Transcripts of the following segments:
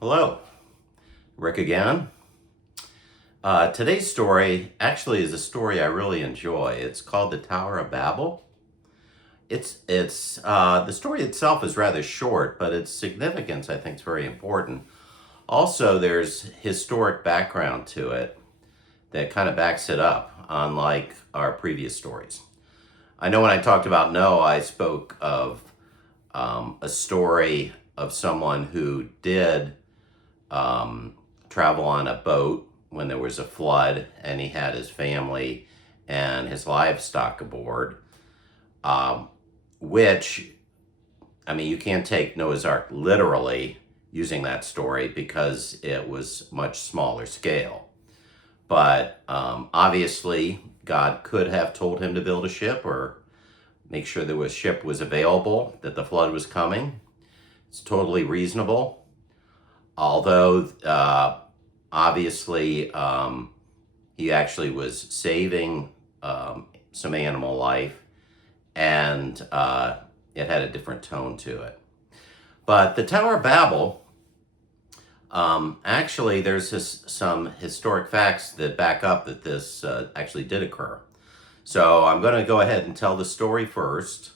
Hello, Rick again. Today's story actually is a story I really enjoy. It's called the Tower of Babel. The story itself is rather short, but its significance I think is very important. Also, there's historic background to it that kind of backs it up, unlike our previous stories. I know when I talked about Noah, I spoke of a story of someone who did travel on a boat when there was a flood, and he had his family and his livestock aboard. Which, I mean, you can't take Noah's Ark literally using that story because it was much smaller scale. But obviously, God could have told him to build a ship or make sure the ship was available, that the flood was coming. It's totally reasonable. Although, obviously, he actually was saving some animal life, and it had a different tone to it. But the Tower of Babel, actually, there's some historic facts that back up that this actually did occur. So I'm going to go ahead and tell the story first,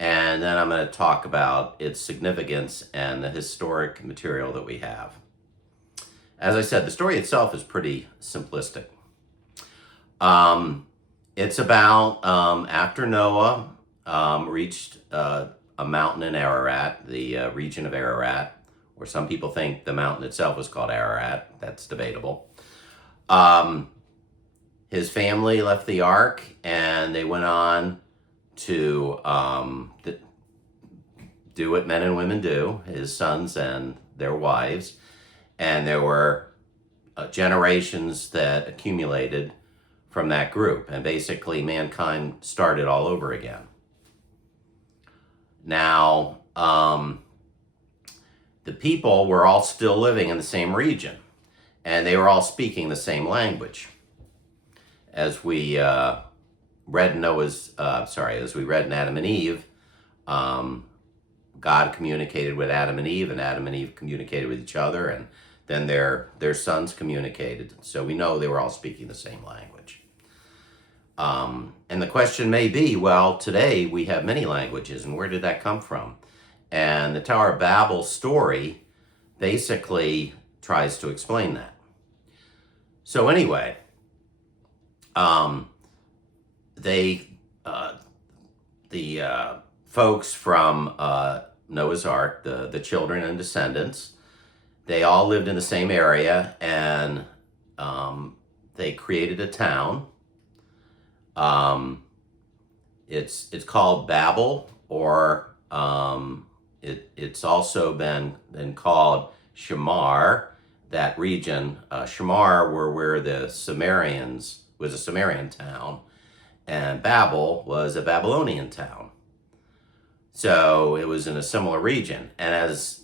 and then I'm going to talk about its significance and the historic material that we have. As I said, the story itself is pretty simplistic. It's about after Noah reached a mountain in Ararat, the region of Ararat, or some people think the mountain itself was called Ararat. That's debatable. His family left the ark, and they went on to do what men and women do, his sons and their wives. And there were generations that accumulated from that group. And basically, mankind started all over again. Now, the people were all still living in the same region, and they were all speaking the same language. As we read in as we read in Adam and Eve, God communicated with Adam and Eve communicated with each other, and then their sons communicated. So we know they were all speaking the same language. And the question may be, well, today we have many languages, and where did that come from? And the Tower of Babel story basically tries to explain that. So anyway, the folks from Noah's Ark, the children and descendants, they all lived in the same area, and they created a town. It's called Babel, or it's also been called Shamar. That region, Shamar, were where the Sumerians was a Sumerian town, and Babel was a Babylonian town. So it was in a similar region, and as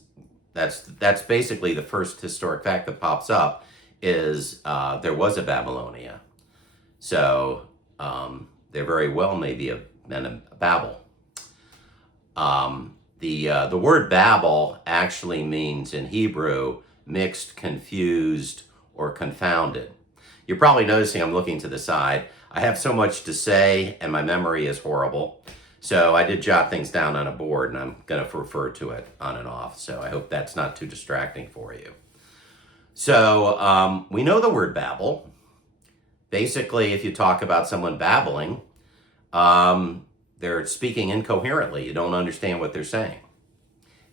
that's basically the first historic fact that pops up is there was a Babylonia. So there very well may be been a Babel. The word Babel actually means in Hebrew mixed, confused, or confounded. You're probably noticing I'm looking to the side. I have so much to say, and my memory is horrible. So I did jot things down on a board, and I'm going to refer to it on and off. So I hope that's not too distracting for you. So we know the word Babel. Basically, if you talk about someone babbling, they're speaking incoherently. You don't understand what they're saying.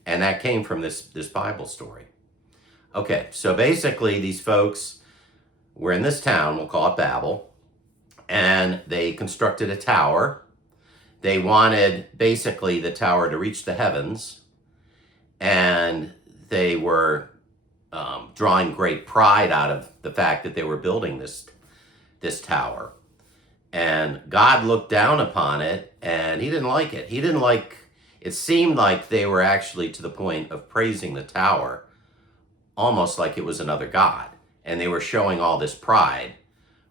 And that came from this Bible story. Okay, so basically these folks were in this town, we'll call it Babel, and they constructed a tower. They wanted basically the tower to reach the heavens, and they were drawing great pride out of the fact that they were building this tower. And God looked down upon it, and he didn't like it. It seemed like they were actually to the point of praising the tower, almost like it was another god. And they were showing all this pride,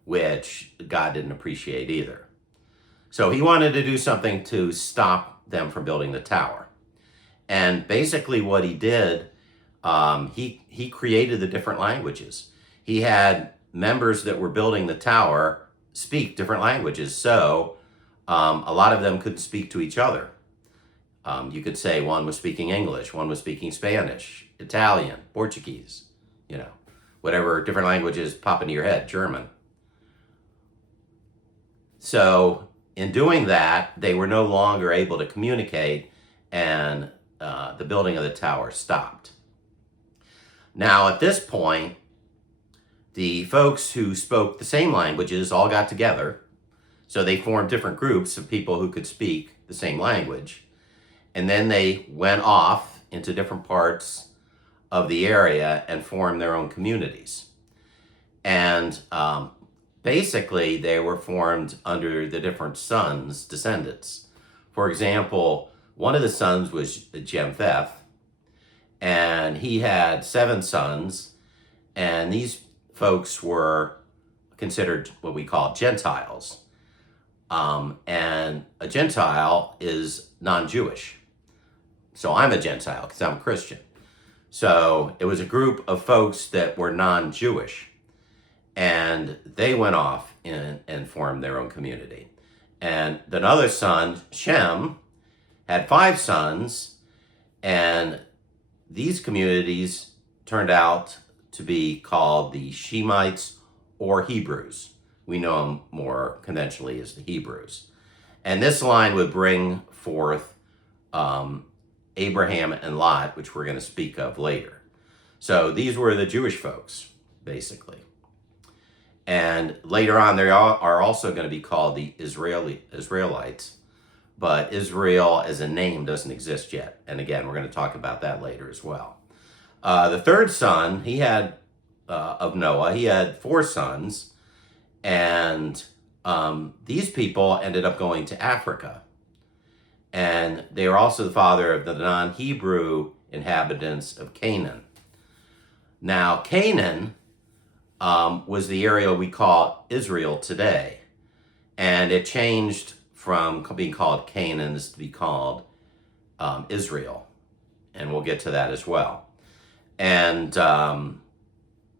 which God didn't appreciate either. So he wanted to do something to stop them from building the tower. And basically what he did, He created the different languages. He had members that were building the tower speak different languages, so a lot of them couldn't speak to each other. You could say one was speaking English, one was speaking Spanish, Italian, Portuguese, whatever different languages pop into your head, German. So in doing that, they were no longer able to communicate, and the building of the tower stopped. Now, at this point, the folks who spoke the same languages all got together. So they formed different groups of people who could speak the same language. And then they went off into different parts of the area and formed their own communities. And basically, they were formed under the different sons' descendants. For example, one of the sons was Japheth, and he had 7 sons, and these folks were considered what we call Gentiles. And a Gentile is non-Jewish. So I'm a Gentile because I'm a Christian. So it was a group of folks that were non-Jewish, and they went off and formed their own community. And another son, Shem, had 5 sons, and these communities turned out to be called the Shemites or Hebrews. We know them more conventionally as the Hebrews. And this line would bring forth Abraham and Lot, which we're going to speak of later. So these were the Jewish folks, basically. And later on, they are also going to be called the Israelites. But Israel as a name doesn't exist yet. And again, we're going to talk about that later as well. The third son, he had, of Noah, he had 4 sons. And these people ended up going to Africa. And they are also the father of the non-Hebrew inhabitants of Canaan. Now, Canaan was the area we call Israel today. And it changed from being called Canaan to be called Israel. And we'll get to that as well. And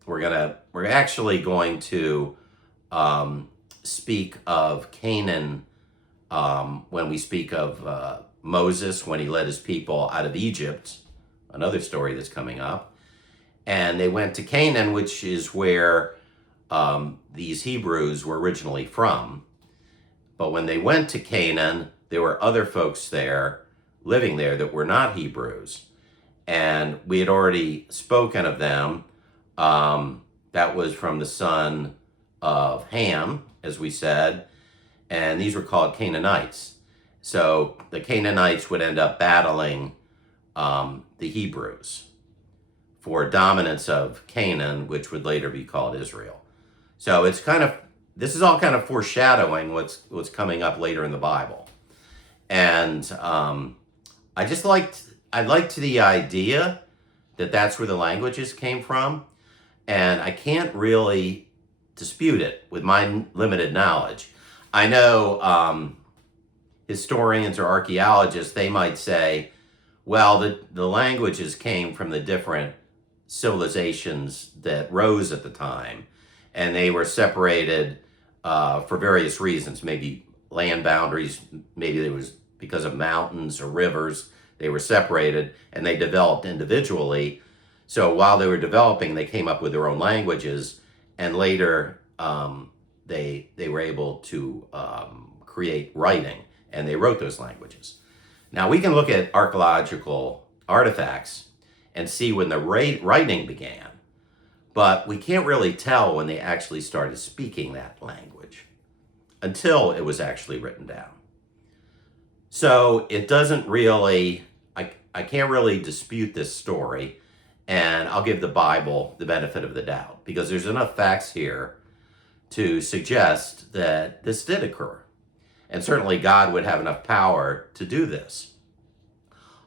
we're actually going to speak of Canaan when we speak of Moses, when he led his people out of Egypt, another story that's coming up. And they went to Canaan, which is where these Hebrews were originally from. But when they went to Canaan, there were other folks there, living there, that were not Hebrews. And we had already spoken of them. That was from the son of Ham, as we said. And these were called Canaanites. So the Canaanites would end up battling the Hebrews for dominance of Canaan, which would later be called Israel. So it's this is all kind of foreshadowing what's coming up later in the Bible. And I liked the idea that that's where the languages came from. And I can't really dispute it with my limited knowledge. I know historians or archaeologists, they might say, well, the languages came from the different civilizations that rose at the time, and they were separated for various reasons, maybe land boundaries, maybe it was because of mountains or rivers. They were separated and they developed individually. So while they were developing, they came up with their own languages, and later they were able to create writing, and they wrote those languages. Now we can look at archaeological artifacts and see when the writing began, but we can't really tell when they actually started speaking that language until it was actually written down. So it doesn't really, I can't really dispute this story, and I'll give the Bible the benefit of the doubt because there's enough facts here to suggest that this did occur. And certainly God would have enough power to do this.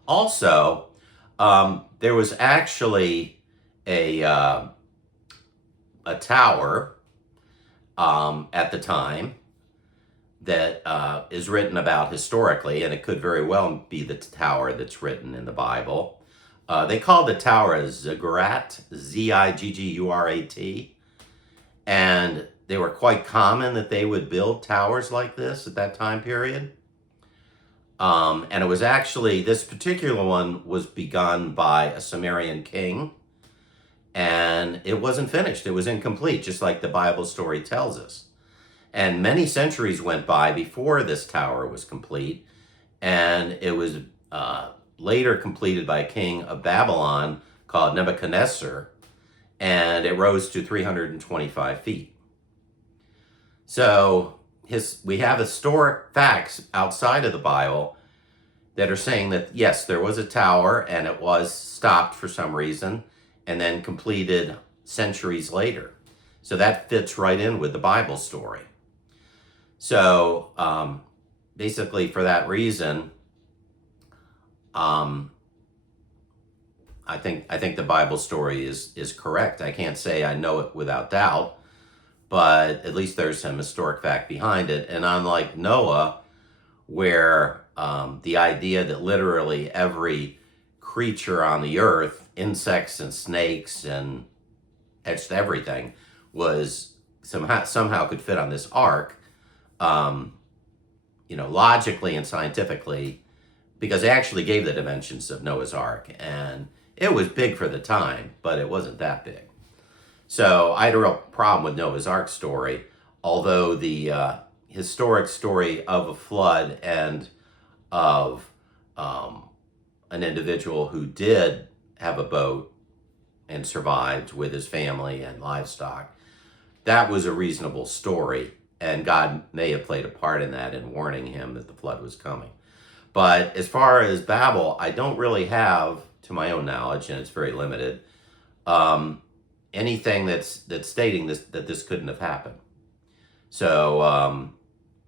Also, there was actually a tower at the time that is written about historically, and it could very well be the tower that's written in the Bible. They called the tower a ziggurat, Ziggurat, and they were quite common that they would build towers like this at that time period. And it was actually, this particular one was begun by a Sumerian king, and it wasn't finished. It was incomplete, just like the Bible story tells us. And many centuries went by before this tower was complete, and it was later completed by a king of Babylon called Nebuchadnezzar, and it rose to 325 feet. So we have historic facts outside of the Bible that are saying that, yes, there was a tower and it was stopped for some reason and then completed centuries later. So that fits right in with the Bible story. So basically for that reason, I think the Bible story is correct. I can't say I know it without doubt, but at least there's some historic fact behind it. And unlike Noah, where the idea that literally every creature on the earth, insects and snakes and just everything, was somehow could fit on this ark, logically and scientifically, because they actually gave the dimensions of Noah's Ark, and it was big for the time, but it wasn't that big. So I had a real problem with Noah's Ark story, although the historic story of a flood and of an individual who did have a boat and survived with his family and livestock, that was a reasonable story, and God may have played a part in that in warning him that the flood was coming. But as far as Babel, I don't really have, to my own knowledge, and it's very limited, anything that's stating that this couldn't have happened. So,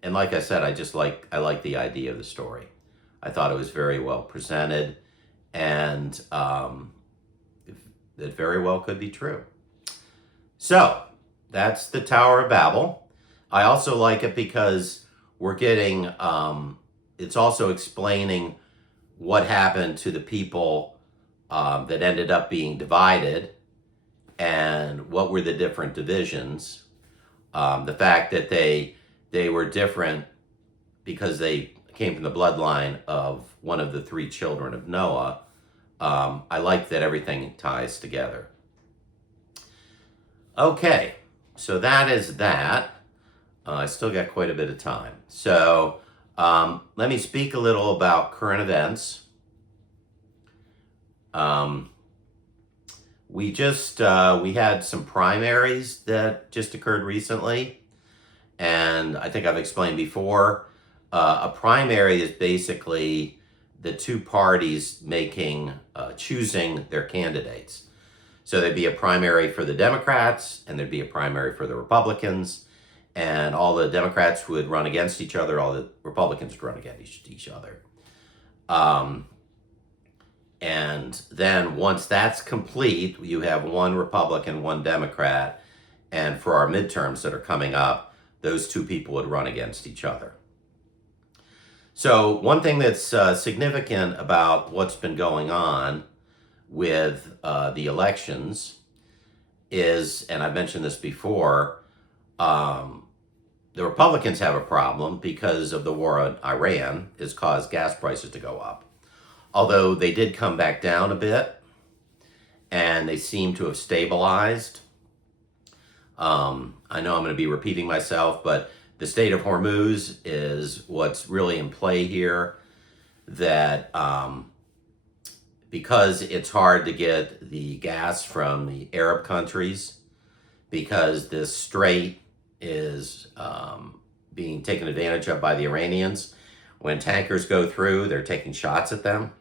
and like I said, I like the idea of the story. I thought it was very well presented, and it very well could be true. So that's the Tower of Babel. I also like it because we're getting, it's also explaining what happened to the people that ended up being divided and what were the different divisions. The fact that they were different because they came from the bloodline of one of the three children of Noah. I like that everything ties together. Okay, so that is that. I still got quite a bit of time. So let me speak a little about current events. We had some primaries that just occurred recently, and I think I've explained before, a primary is basically the two parties choosing their candidates. So there'd be a primary for the Democrats, and there'd be a primary for the Republicans, and all the Democrats would run against each other, all the Republicans would run against each other. And then once that's complete, you have one Republican, one Democrat, and for our midterms that are coming up, those two people would run against each other. So one thing that's significant about what's been going on with the elections is, and I've mentioned this before, the Republicans have a problem because of the war on Iran has caused gas prices to go up. Although they did come back down a bit, and they seem to have stabilized. I know I'm going to be repeating myself, but the Strait of Hormuz is what's really in play here, that because it's hard to get the gas from the Arab countries, because this strait is being taken advantage of by the Iranians. When tankers go through, they're taking shots at them.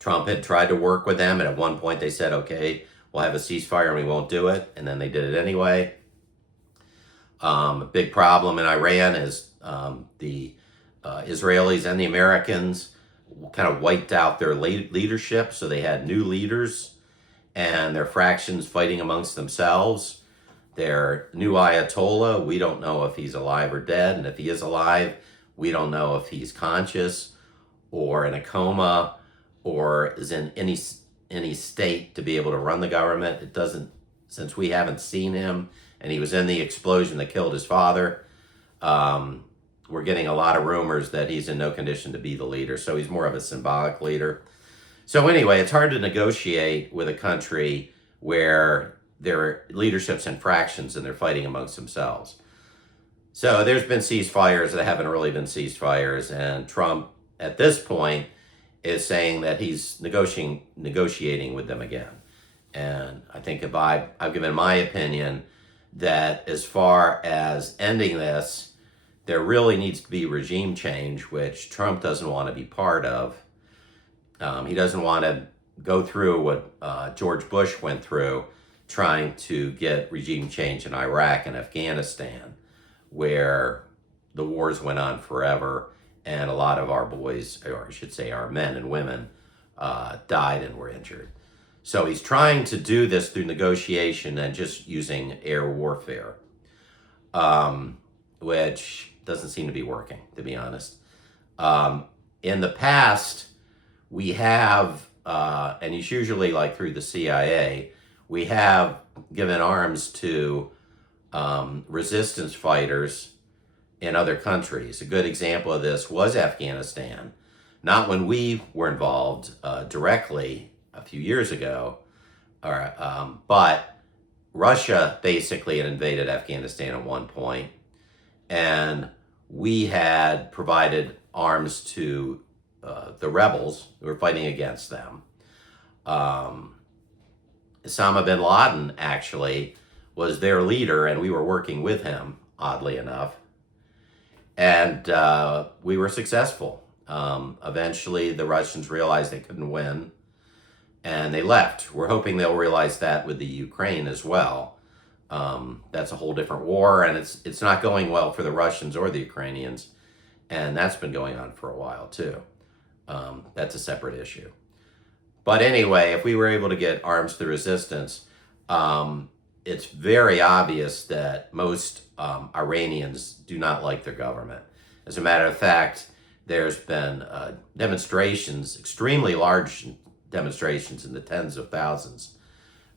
Trump had tried to work with them, and at one point they said, okay, we'll have a ceasefire and we won't do it, and then they did it anyway. A big problem in Iran is the Israelis and the Americans kind of wiped out their leadership, so they had new leaders and their fractions fighting amongst themselves. Their new Ayatollah, we don't know if he's alive or dead, and if he is alive, we don't know if he's conscious or in a coma or is in any state to be able to run the government. It doesn't, since we haven't seen him, and he was in the explosion that killed his father. We're getting a lot of rumors that he's in no condition to be the leader, so he's more of a symbolic leader. So anyway, it's hard to negotiate with a country where their leadership's in fractions and they're fighting amongst themselves. So there's been ceasefires that haven't really been ceasefires, and Trump at this point is saying that he's negotiating with them again. And I think if I've given my opinion that as far as ending this, there really needs to be regime change, which Trump doesn't want to be part of. He doesn't want to go through what George Bush went through, trying to get regime change in Iraq and Afghanistan, where the wars went on forever and a lot of our boys, or I should say our men and women, died and were injured. So he's trying to do this through negotiation and just using air warfare, which doesn't seem to be working, to be honest. In the past, we have, and it's usually like through the CIA, we have given arms to resistance fighters in other countries. A good example of this was Afghanistan. Not when we were involved directly a few years ago, but Russia basically had invaded Afghanistan at one point, and we had provided arms to the rebels who were fighting against them. Osama bin Laden actually was their leader, and we were working with him, oddly enough. And we were successful. Eventually, the Russians realized they couldn't win, and they left. We're hoping they'll realize that with the Ukraine as well. That's a whole different war, and it's not going well for the Russians or the Ukrainians, and that's been going on for a while too. That's a separate issue. But anyway, if we were able to get arms to resistance, it's very obvious that most Iranians do not like their government. As a matter of fact, there's been demonstrations, extremely large demonstrations in the tens of thousands.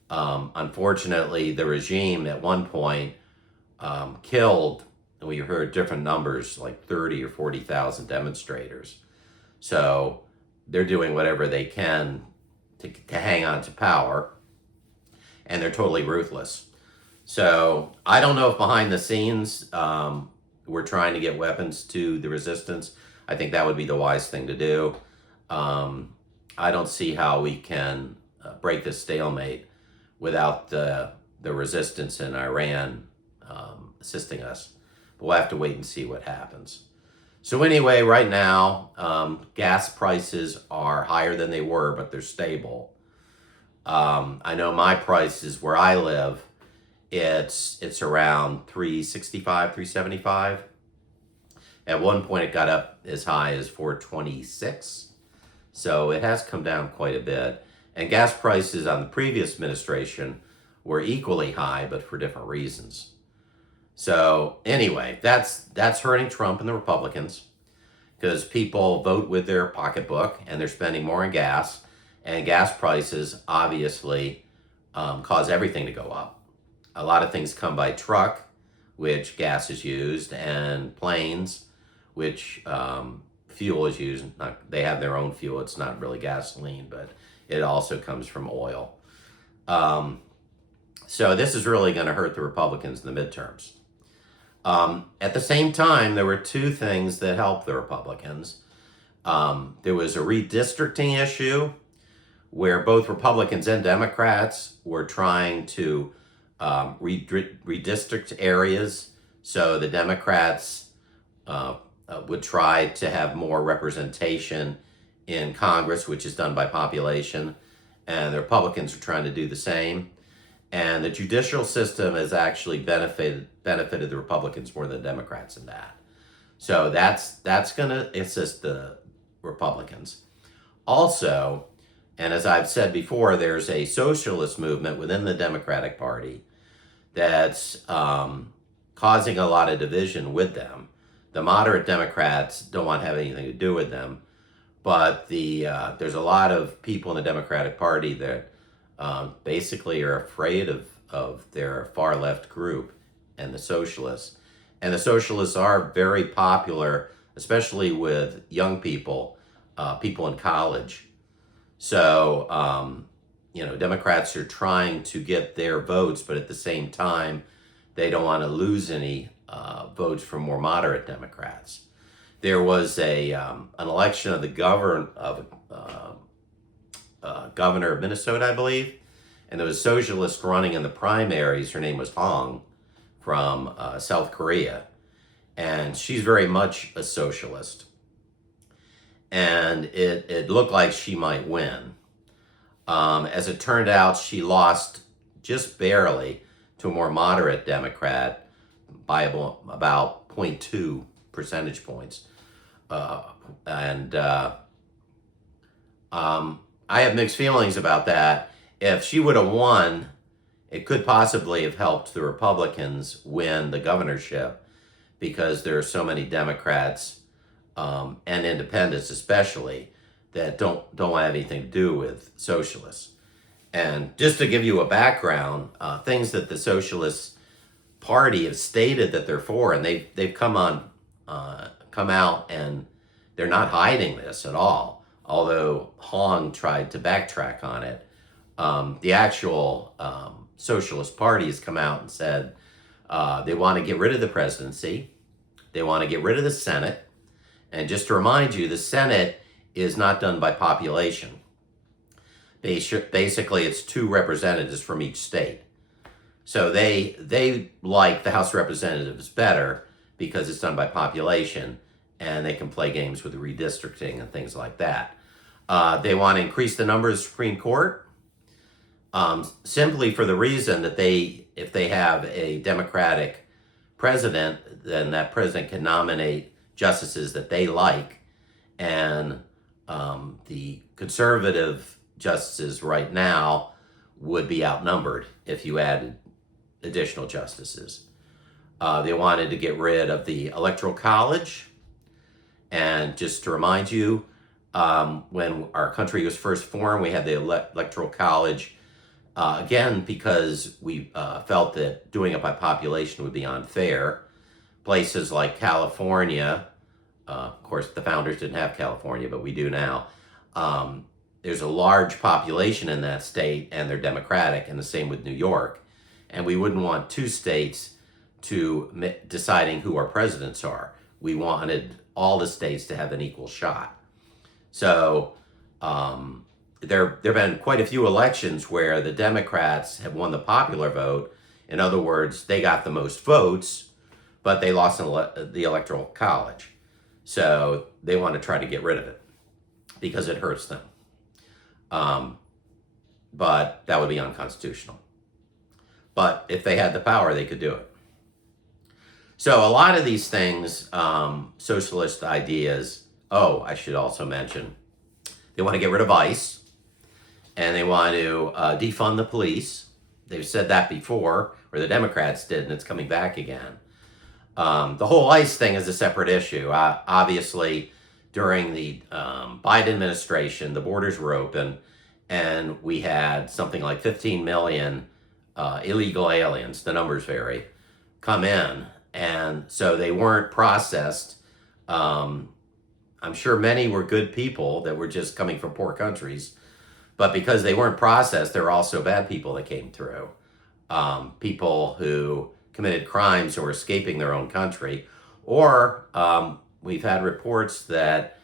Unfortunately, the regime at one point killed, and we heard different numbers, like 30 or 40,000 demonstrators. So they're doing whatever they can to hang on to power, and they're totally ruthless. So I don't know if behind the scenes we're trying to get weapons to the resistance. I think that would be the wise thing to do. I don't see how we can break this stalemate without the resistance in Iran assisting us. But we'll have to wait and see what happens. So anyway, right now, gas prices are higher than they were, but they're stable. I know my prices where I live, it's around $3.65, $3.75. At one point, it got up as high as $4.26. So it has come down quite a bit. And gas prices on the previous administration were equally high, but for different reasons. So anyway, that's hurting Trump and the Republicans, because people vote with their pocketbook and they're spending more on gas, and gas prices obviously cause everything to go up. A lot of things come by truck, which gas is used, and planes, which fuel is used. They have their own fuel. It's not really gasoline, but it also comes from oil. So this is really going to hurt the Republicans in the midterms. At the same time, there were two things that helped the Republicans. There was a redistricting issue where both Republicans and Democrats were trying to redistrict areas. So the Democrats would try to have more representation in Congress, which is done by population, and the Republicans are trying to do the same. And the judicial system has actually benefited the Republicans more than the Democrats in that. So that's going to assist the Republicans. Also, and as I've said before, there's a socialist movement within the Democratic Party that's causing a lot of division with them. The moderate Democrats don't want to have anything to do with them, but there's a lot of people in the Democratic Party that basically are afraid of their far left group and the socialists. And the socialists are very popular, especially with young people, people in college. So, Democrats are trying to get their votes, but at the same time, they don't want to lose any votes from more moderate Democrats. There was an election of the governor of Minnesota, I believe, and there was a socialist running in the primaries. Her name was Hong from South Korea, and she's very much a socialist. And it looked like she might win. As it turned out, she lost just barely to a more moderate Democrat by about 0.2 percentage points. I have mixed feelings about that. If she would have won, it could possibly have helped the Republicans win the governorship, because there are so many Democrats and independents especially that don't have anything to do with socialists. And just to give you a background, things that the Socialist Party have stated that they're for, and they've come out, and they're not hiding this at all. Although Hong tried to backtrack on it, the actual Socialist Party has come out and said they want to get rid of the presidency, they want to get rid of the Senate, and just to remind you, the Senate is not done by population. Basically, it's 2 representatives from each state. So they like the House of Representatives better because it's done by population, and they can play games with redistricting and things like that. They want to increase the number of the Supreme Court, simply for the reason that if they have a Democratic president, then that president can nominate justices that they like, and the conservative justices right now would be outnumbered if you added additional justices. They wanted to get rid of the Electoral College, and just to remind you, when our country was first formed, we had the Electoral College, again, because we felt that doing it by population would be unfair. Places like California, of course, the founders didn't have California, but we do now. There's a large population in that state, and they're Democratic, and the same with New York. And we wouldn't want 2 states deciding who our presidents are. We wanted all the states to have an equal shot. So there have been quite a few elections where the Democrats have won the popular vote. In other words, they got the most votes, but they lost the Electoral College. So they want to try to get rid of it because it hurts them. But that would be unconstitutional. But if they had the power, they could do it. So a lot of these things, socialist ideas, I should also mention, they want to get rid of ICE, and they want to defund the police. They've said that before, or the Democrats did, and it's coming back again. The whole ICE thing is a separate issue. Obviously, during the Biden administration, the borders were open, and we had something like 15 million illegal aliens, the numbers vary, come in. And so they weren't processed. I'm sure many were good people that were just coming from poor countries, but because they weren't processed, there were also bad people that came through. People who committed crimes or were escaping their own country, or we've had reports that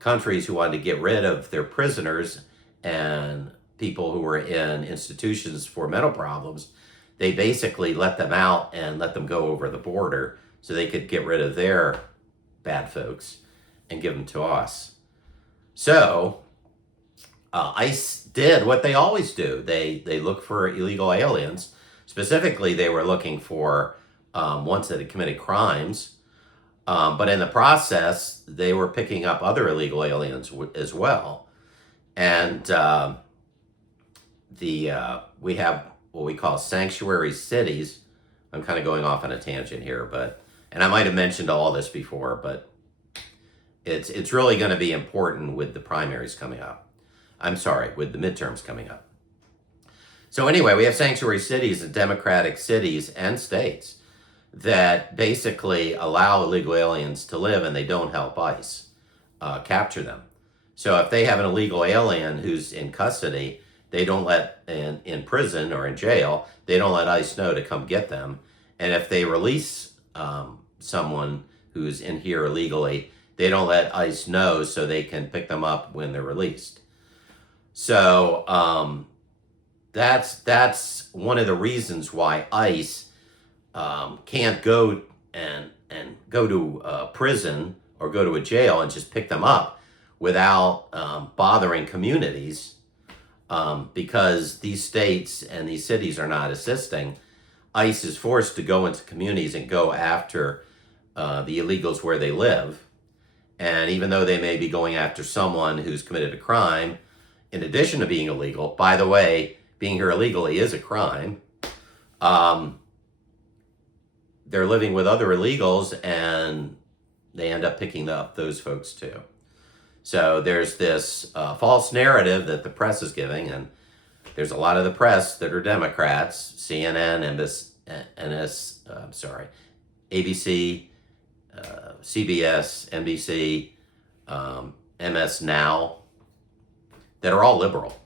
countries who wanted to get rid of their prisoners and people who were in institutions for mental problems, they basically let them out and let them go over the border so they could get rid of their bad folks and give them to us. So ICE did what they always do. They look for illegal aliens. Specifically, they were looking for ones that had committed crimes. But in the process, they were picking up other illegal aliens as well. And we have what we call sanctuary cities. I'm kind of going off on a tangent here, and I might have mentioned all this before, but It's really going to be important with the primaries coming up. I'm sorry, with the midterms coming up. So anyway, we have sanctuary cities and democratic cities and states that basically allow illegal aliens to live, and they don't help ICE capture them. So if they have an illegal alien who's in custody, they don't let, in prison or in jail, they don't let ICE know to come get them. And if they release someone who's in here illegally, they don't let ICE know so they can pick them up when they're released. So that's one of the reasons why ICE can't go and go to prison or go to a jail and just pick them up without bothering communities, because these states and these cities are not assisting. ICE is forced to go into communities and go after the illegals where they live. And even though they may be going after someone who's committed a crime, in addition to being illegal, by the way, being here illegally is a crime, they're living with other illegals and they end up picking up those folks too. So there's this false narrative that the press is giving, and there's a lot of the press that are Democrats, CNN, ABC, CBS, NBC, MS Now, that are all liberal.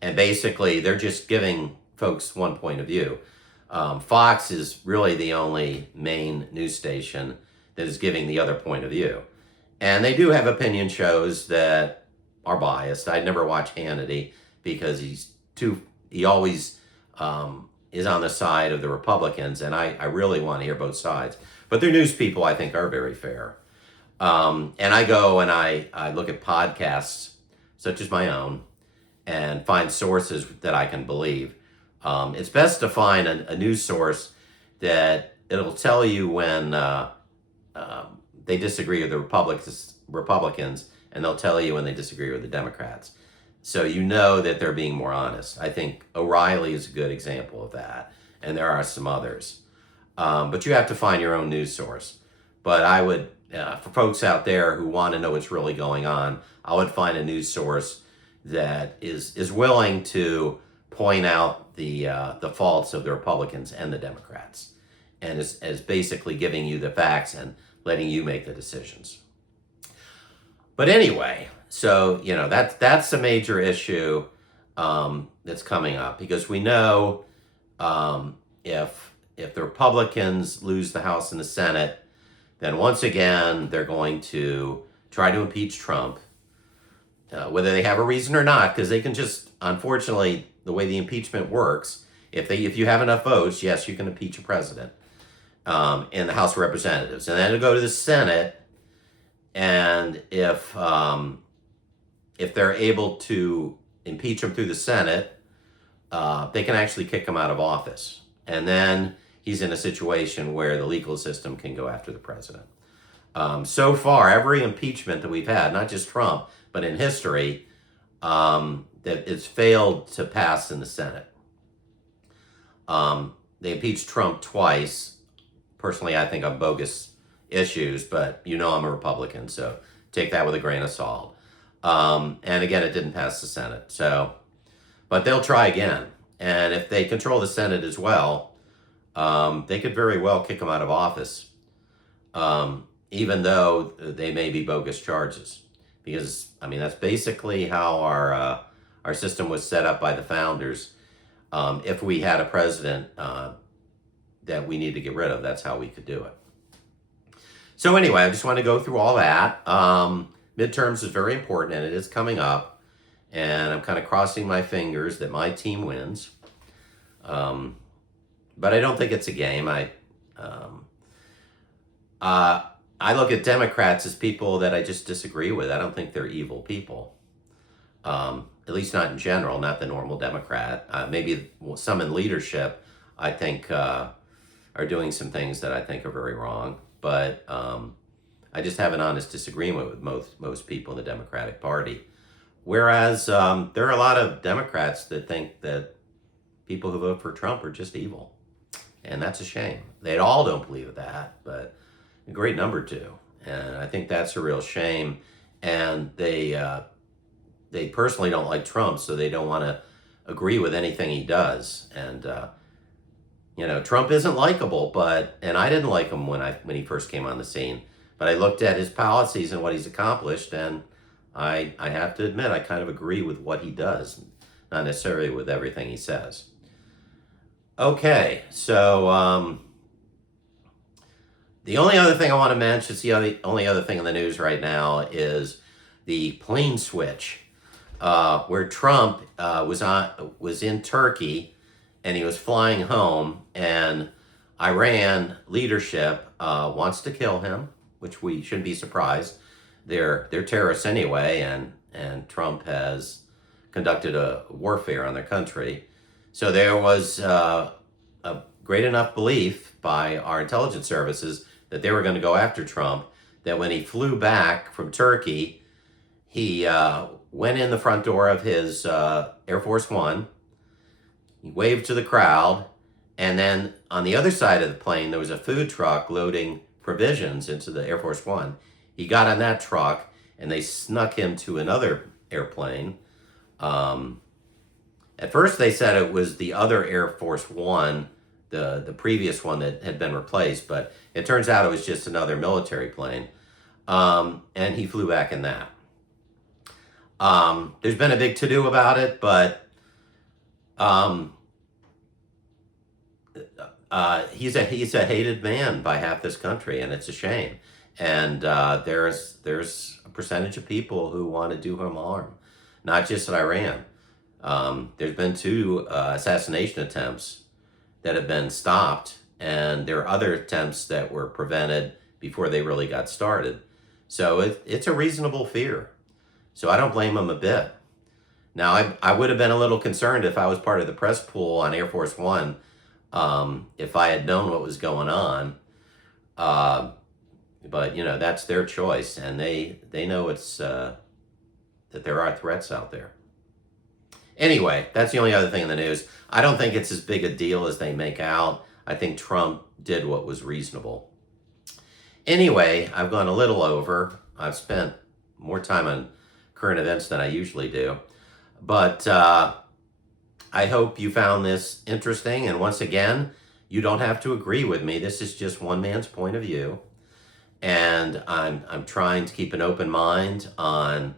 And basically, they're just giving folks one point of view. Fox is really the only main news station that is giving the other point of view. And they do have opinion shows that are biased. I'd never watch Hannity because he always is on the side of the Republicans, and I really want to hear both sides. But their news people, I think, are very fair. And I go and I look at podcasts, such as my own, and find sources that I can believe. It's best to find a news source that it'll tell you when they disagree with the Republicans, and they'll tell you when they disagree with the Democrats. So you know that they're being more honest. I think O'Reilly is a good example of that, and there are some others. But you have to find your own news source. But I would, for folks out there who want to know what's really going on, I would find a news source that is willing to point out the faults of the Republicans and the Democrats, and is basically giving you the facts and letting you make the decisions. But anyway, so that's a major issue that's coming up, because we know if the Republicans lose the House and the Senate, then once again they're going to try to impeach Trump, whether they have a reason or not, because they can just, unfortunately, the way the impeachment works, if you have enough votes, yes, you can impeach a president in the House of Representatives, and then it'll go to the Senate, and if they're able to impeach him through the Senate, they can actually kick him out of office, and then he's in a situation where the legal system can go after the president. So far, every impeachment that we've had, not just Trump, but in history, that it's failed to pass in the Senate. They impeached Trump twice. Personally, I think on bogus issues, but I'm a Republican, so take that with a grain of salt. And again, it didn't pass the Senate. But they'll try again. And if they control the Senate as well, they could very well kick him out of office, even though they may be bogus charges. Because, that's basically how our system was set up by the founders. If we had a president that we need to get rid of, that's how we could do it. So anyway, I just want to go through all that. Midterms is very important, and it is coming up. And I'm kind of crossing my fingers that my team wins. But I don't think it's a game. I look at Democrats as people that I just disagree with. I don't think they're evil people. At least not in general, not the normal Democrat. Maybe some in leadership, I think, are doing some things that I think are very wrong. But I just have an honest disagreement with most people in the Democratic Party. Whereas there are a lot of Democrats that think that people who vote for Trump are just evil. And that's a shame. They all don't believe that, but a great number do. And I think that's a real shame. And they personally don't like Trump, so they don't want to agree with anything he does. And Trump isn't likable, and I didn't like him when he first came on the scene. But I looked at his policies and what he's accomplished, and I have to admit I kind of agree with what he does, not necessarily with everything he says. Okay, so the only other thing I want to mention, the only other thing in the news right now is the plane switch, where Trump was in Turkey, and he was flying home, and Iran leadership wants to kill him, which we shouldn't be surprised. They're terrorists anyway, and Trump has conducted a warfare on their country. So there was a great enough belief by our intelligence services that they were going to go after Trump, that when he flew back from Turkey, he went in the front door of his Air Force One. He waved to the crowd, and then on the other side of the plane, there was a food truck loading provisions into the Air Force One. He got on that truck, and they snuck him to another airplane. At first, they said it was the other Air Force One, the previous one that had been replaced, but it turns out it was just another military plane, and he flew back in that. There's been a big to-do about it, but he's a hated man by half this country, and it's a shame. And there's a percentage of people who want to do him harm, not just in Iran. There's been 2 assassination attempts that have been stopped, and there are other attempts that were prevented before they really got started. So it's a reasonable fear. So I don't blame him a bit. Now, I would have been a little concerned if I was part of the press pool on Air Force One, if I had known what was going on. But, that's their choice, and they know that there are threats out there. Anyway, that's the only other thing in the news. I don't think it's as big a deal as they make out. I think Trump did what was reasonable. Anyway, I've gone a little over. I've spent more time on current events than I usually do. But I hope you found this interesting. And once again, you don't have to agree with me. This is just one man's point of view. And I'm trying to keep an open mind on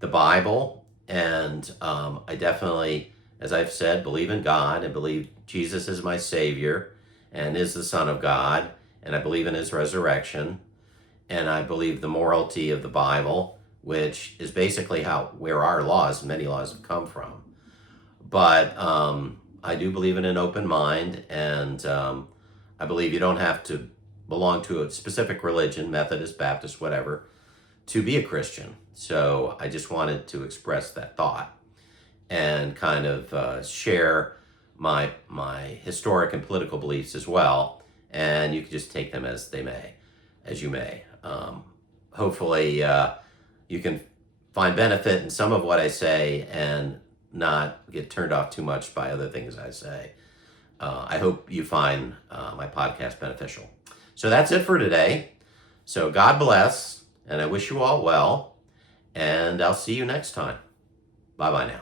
the Bible. And I definitely, as I've said, believe in God and believe Jesus is my Savior and is the Son of God. And I believe in his resurrection. And I believe the morality of the Bible, which is basically where our many laws have come from. But I do believe in an open mind, and I believe you don't have to belong to a specific religion, Methodist, Baptist, whatever, to be a Christian. So I just wanted to express that thought and kind of share my historic and political beliefs as well. And you can just take them as you may. Hopefully you can find benefit in some of what I say and not get turned off too much by other things I say. I hope you find my podcast beneficial. So that's it for today. So God bless, and I wish you all well, and I'll see you next time. Bye-bye now.